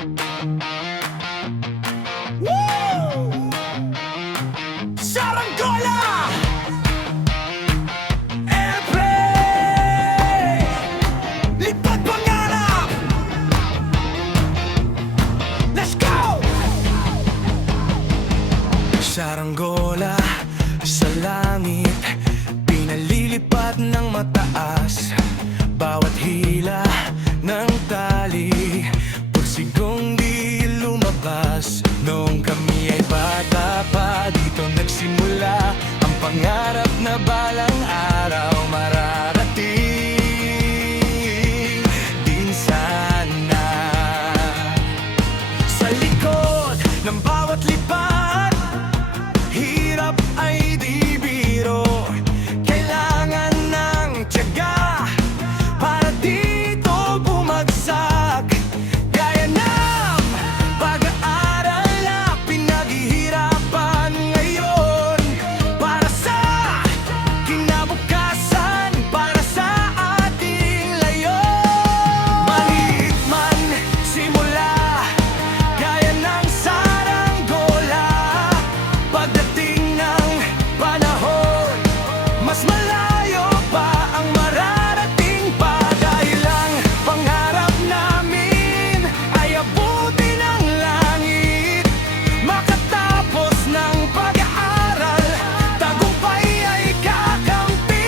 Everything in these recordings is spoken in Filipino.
Woo! Saranggola! Airplane! Lipad pangarap! Let's go! Saranggola sa langit, pinalilipad ng mataas. Bawat hila ng tali, pursigong di lumabas. Noong kami ay bata pa, dito nagsimula ang pangarap na balang araw mararating din sana. Sa likod ng bawat lipad, hirap ay di biro. Kailangan ng tiyaga para dito bumagsak. Gaya ng pag-aaral na pinaghihirapan ngayon, para sa kinabukasan, para sa ating layon. Maliit man simula, gaya ng saranggola, pagdating ng panahon, mas malayo pa ang mararating pa. Dahil ang pangarap namin ay abutin ang langit, makatapos ng pag-aaral, tagumpay ay kakamtin.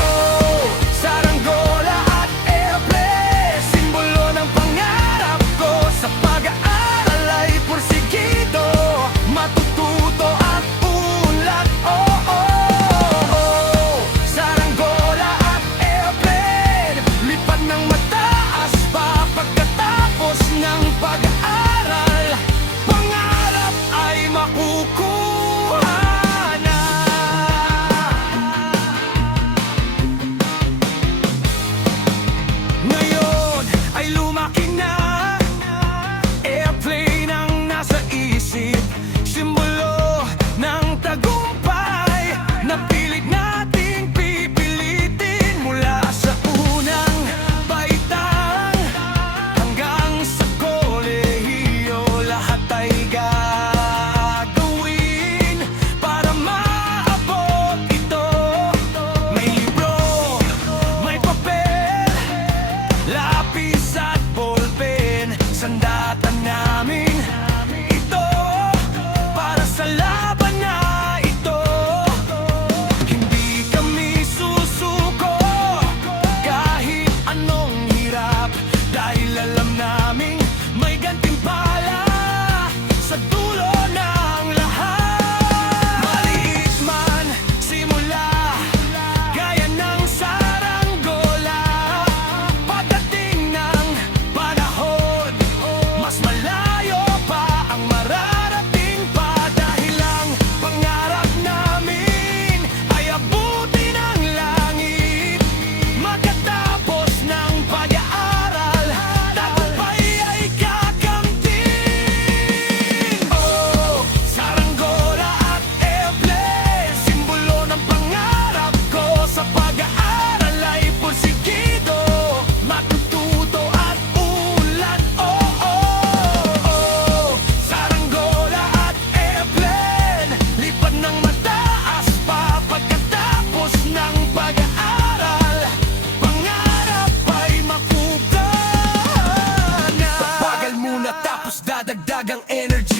Oh, saranggola at airplane, simbolo ng pangarap ko. Sa pag-aaral ay pursigido, matututo at unlad. Oh, oh, oh, saranggola at airplane, lipad ng mataas pa pagkatapos ng pag-aaral. Pangarap ay makukuha na. Ngayon ay lumaki na, airplane ang nasa isip, simbolo ng tagumpay na pilit nating pipilitin. Mula sa unang baitang hanggang sa kolehiyo, lahat ay gagawin para maabot ito. May libro, may papel, lapis at ballpen, sandatan namin ito para sa laban na ito. Hindi kami susuko kahit anong hirap, dahil alam naming may gantimpala sa dulo ng lahat. Maliit man simula, gaya ng saranggola, pagdating ng panahon, mas malayo pa ang mararating pa. Dahil ang pangarap namin ay abutin ang langit, makatapos ng pag-aaral, tagumpay ay kakamtin. Oh, saranggola at airplane, simbolo ng pangarap ko. Sa pag-aaral ay pursigido, matututo at unlad. Oh, oh, oh, saranggola at airplane, lipad ng mataas pa pagkatapos ng pag-aaral. Pangarap ay makugana. Papagal muna tapos dadagdag ang energy.